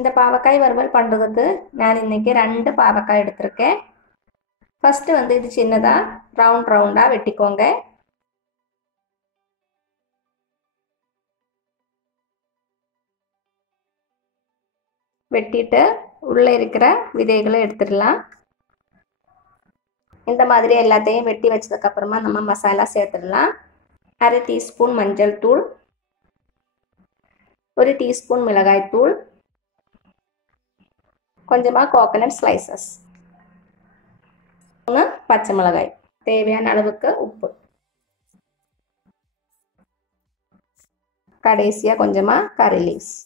இந்த பாவக்காய் வறுவல் பண்ணுறதுக்கு நான் இன்றைக்கி 2 பாவக்காய் எடுத்திருக்கேன். ஃபஸ்ட்டு வந்து இது சின்னதாக ரவுண்டாக வெட்டிக்கோங்க. வெட்டிட்டு உள்ளே இருக்கிற விதைகளை எடுத்துடலாம். இந்த மாதிரி எல்லாத்தையும் வெட்டி வச்சதுக்கப்புறமா நம்ம மசாலா சேர்த்துடலாம். 1/2 டீஸ்பூன் மஞ்சள் தூள், 1 டீஸ்பூன் மிளகாய் தூள், கொஞ்சமாக கோகனட் ஸ்லைசஸ், 3 பச்சை மிளகாய், தேவையான அளவுக்கு உப்பு, கடைசியாக கொஞ்சமாக கறி லீவ்ஸ்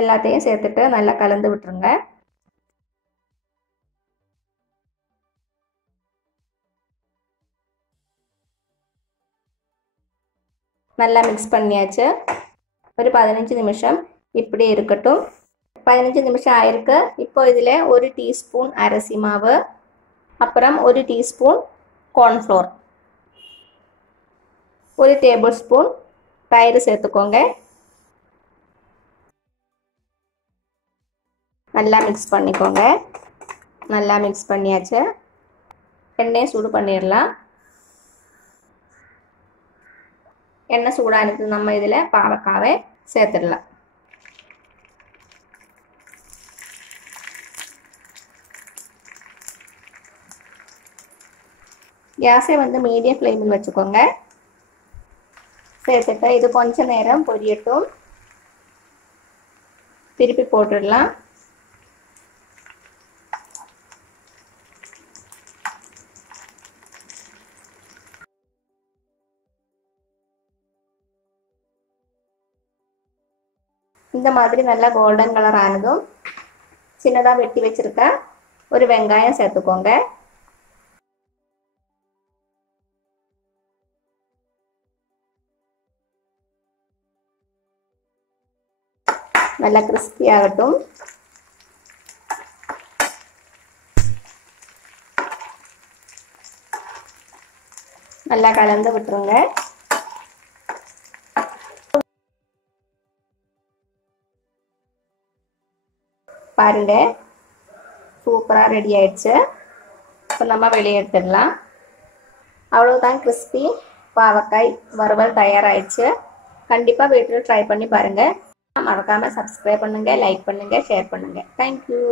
எல்லாத்தையும் சேர்த்துட்டு நல்லா கலந்து விட்டுருங்க. நல்லா மிக்ஸ் பண்ணியாச்சு. ஒரு 15 நிமிஷம் இப்படி இருக்கட்டும். 15 நிமிஷம் ஆயிருக்கு. இப்போ இதில் 1 டீஸ்பூன் அரிசி மாவு, அப்புறம் 1 டீஸ்பூன் கார்ன்ஃப்ளோர், 1 டேபிள் ஸ்பூன் தயிர் சேர்த்துக்கோங்க. நல்லா மிக்ஸ் பண்ணிக்கோங்க. நல்லா மிக்ஸ் பண்ணியாச்சு. எண்ணெயை சூடு பண்ணிடலாம். எண்ணெய் சூடானது நம்ம இதில் பாவக்காவை சேர்த்துடலாம். கேஸை வந்து மீடியம் ஃப்ளேமில் வச்சுக்கோங்க. சேர்த்துட்டு இது கொஞ்ச நேரம் பொரியட்டும். திருப்பி போட்டுடலாம். இந்த மாதிரி நல்லா கோல்டன் கலர் ஆனதும் சின்னதாக வெட்டி வச்சிருக்க ஒரு வெங்காயம் சேர்த்துக்கோங்க. நல்லா கிறிஸ்பி ஆகட்டும். நல்லா கலந்து விட்டுருங்க. பாருங்க, சூப்பராக ரெடி ஆயிடுச்சு. இப்போ நம்ம வெளியே எடுத்துடலாம். அவ்வளோதான், கிறிஸ்பி பாவக்காய் வறுவல் தயாராகிடுச்சு. கண்டிப்பாக வீட்டில் ட்ரை பண்ணி பாருங்கள். மறக்காமல் சப்ஸ்கிரைப் பண்ணுங்கள், லைக் பண்ணுங்கள், ஷேர் பண்ணுங்கள். தேங்க்யூ.